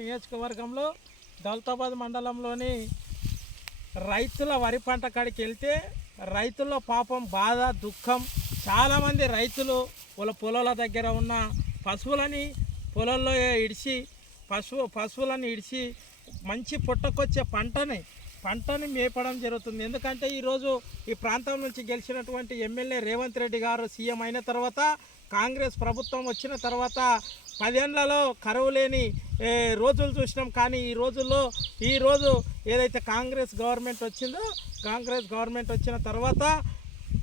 నియోజకవర్గంలో దౌలతాబాద్ మండలంలోని రైతుల వరి పంట కాడికి వెళ్తే రైతుల్లో పాపం బాధ దుఃఖం చాలామంది రైతులు వాళ్ళ పొలాల దగ్గర ఉన్న పశువులని పొలాల్లో ఇడిచి పశువులను ఇడిచి మంచి పుట్టకొచ్చే పంటని మేపడం జరుగుతుంది. ఎందుకంటే ఈరోజు ఈ ప్రాంతం నుంచి గెలిచినటువంటి ఎమ్మెల్యే రేవంత్ రెడ్డి గారు సీఎం అయిన తర్వాత కాంగ్రెస్ ప్రభుత్వం వచ్చిన తర్వాత 10 ఏళ్లలో కరువు లేని రోజులు చూసినాం. కానీ ఈరోజు ఏదైతే కాంగ్రెస్ గవర్నమెంట్ వచ్చిందో కాంగ్రెస్ గవర్నమెంట్ వచ్చిన తర్వాత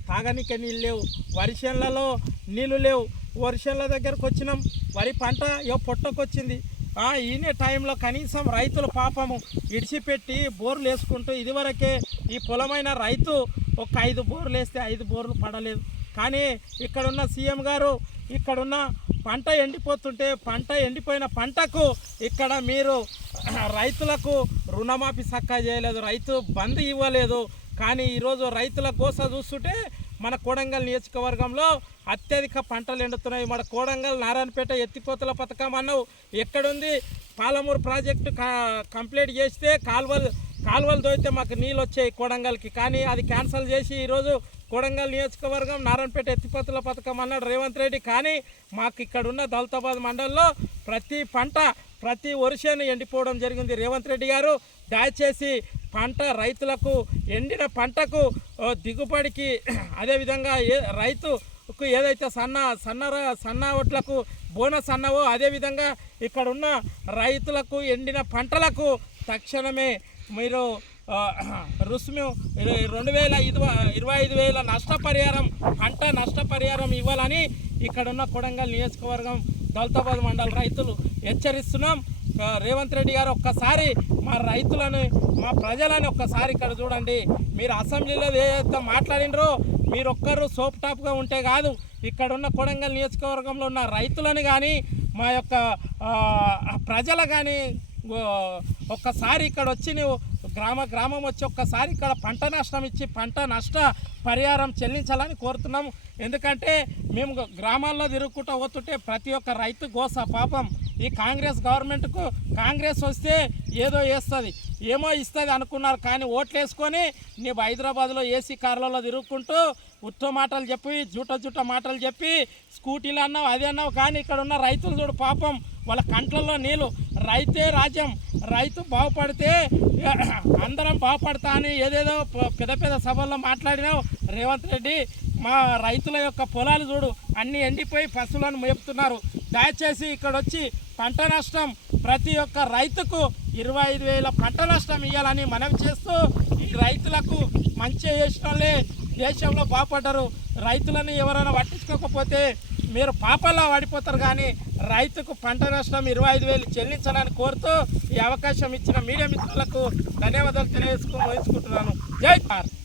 తాగనికే నీళ్ళు లేవు, వర్షంలలో నీళ్ళు లేవు. వర్షాల దగ్గరకు వచ్చినాం, వరి పంట పొట్టకొచ్చింది. ఈయన టైంలో కనీసం రైతుల పాపము ఇడిచిపెట్టి బోర్లు వేసుకుంటూ ఇదివరకే ఈ పొలమైన రైతు ఒక 5 బోర్లు వేస్తే 5 బోర్లు పడలేదు. కానీ ఇక్కడున్న సీఎం గారు ఇక్కడున్న పంట ఎండిపోతుంటే ఎండిపోయిన పంటకు ఇక్కడ మీరు రైతులకు రుణమాఫీ చక్కగా చేయలేదు, రైతు బంద్ ఇవ్వలేదు. కానీ ఈరోజు రైతుల గోస చూస్తుంటే మన కోడంగల్ నియోజకవర్గంలో అత్యధిక పంటలు ఎండుతున్నాయి. మన కోడంగల్ నారాయణపేట ఎత్తిపోతల పథకం అన్నావు ఎక్కడుంది? పాలమూరు ప్రాజెక్టు కంప్లీట్ చేస్తే కాలువలు దోయితే మాకు నీళ్ళు వచ్చాయి కోడంగల్కి. కానీ అది క్యాన్సిల్ చేసి ఈరోజు కోడంగల్ నియోజకవర్గం నారాయణపేట ఎత్తిపోతల పథకం అన్నాడు రేవంత్ రెడ్డి. కానీ మాకు ఇక్కడున్న దౌలతాబాద్ మండలంలో ప్రతి వర్షాన్ని ఎండిపోవడం జరిగింది. రేవంత్ రెడ్డి గారు దయచేసి రైతులకు ఎండిన పంటకు దిగుబడికి అదేవిధంగా రైతుకు ఏదైతే సన్న ఒట్లకు బోనస్ అన్నవో అదేవిధంగా ఇక్కడున్న రైతులకు ఎండిన పంటలకు తక్షణమే మీరు రుసుము 25,000 నష్టపరిహారం పంట నష్టపరిహారం ఇవ్వాలని ఇక్కడున్న కొడంగల్ నియోజకవర్గం దౌలతాబాద్ మండల రైతులు హెచ్చరిస్తున్నాం. రేవంత్ రెడ్డి గారు ఒక్కసారి మా రైతులను మా ప్రజలని ఒక్కసారి ఇక్కడ చూడండి. మీరు అసెంబ్లీలో ఏదైతే మాట్లాడినరో మీరు ఒక్కరు సోప్ టాప్గా ఉంటే కాదు, ఇక్కడున్న కొడంగల్ నియోజకవర్గంలో ఉన్న రైతులను కానీ మా యొక్క ప్రజలు కానీ ఒక్కసారి ఇక్కడ వచ్చి నువ్వు గ్రామం వచ్చి ఒక్కసారి ఇక్కడ పంట నష్టం ఇచ్చి పంట నష్ట పరిహారం చెల్లించాలని కోరుతున్నాము. ఎందుకంటే మేము గ్రామాల్లో తిరుగుకుంటూ పోతుంటే ప్రతి ఒక్క రైతు గోస పాపం. ఈ కాంగ్రెస్ గవర్నమెంట్కు కాంగ్రెస్ వస్తే ఏదో ఏమో ఇస్తుంది అనుకున్నారు. కానీ ఓట్లు వేసుకొని నీవు హైదరాబాద్లో ఏసీ కార్లలో తిరుగుకుంటూ ఉత్త మాటలు చెప్పి జూట మాటలు చెప్పి స్కూటీలు అన్నావు అది అన్నావు. కానీ ఇక్కడ ఉన్న రైతులు చూడు పాపం, వాళ్ళ కంట్లలో నీళ్ళు. రైతే రాజ్యం, రైతు బాగుపడితే అందరం బాగుపడతా అని ఏదేదో పెద్ద సభల్లో మాట్లాడినావు రేవంత్ రెడ్డి. మా రైతుల యొక్క పొలాలు చూడు అన్నీ ఎండిపోయి పశువులను మేపుతున్నారు. దయచేసి ఇక్కడ వచ్చి పంట నష్టం ప్రతి ఒక్క రైతుకు 25,000 పంట నష్టం ఇవ్వాలని మనవి చేస్తూ ఈ రైతులకు మంచి చేసినోళ్ళే దేశంలో బాగుపడ్డారు. రైతులను ఎవరైనా పట్టించుకోకపోతే మీరు పాపల్లో పడిపోతారు. కానీ రైతుకు పంట నష్టం 25,000 చెల్లించాలని కోరుతూ ఈ అవకాశం ఇచ్చిన మీడియా మిత్రులకు ధన్యవాదాలు తెలియజేసుకుంటున్నాను. జై భారత్.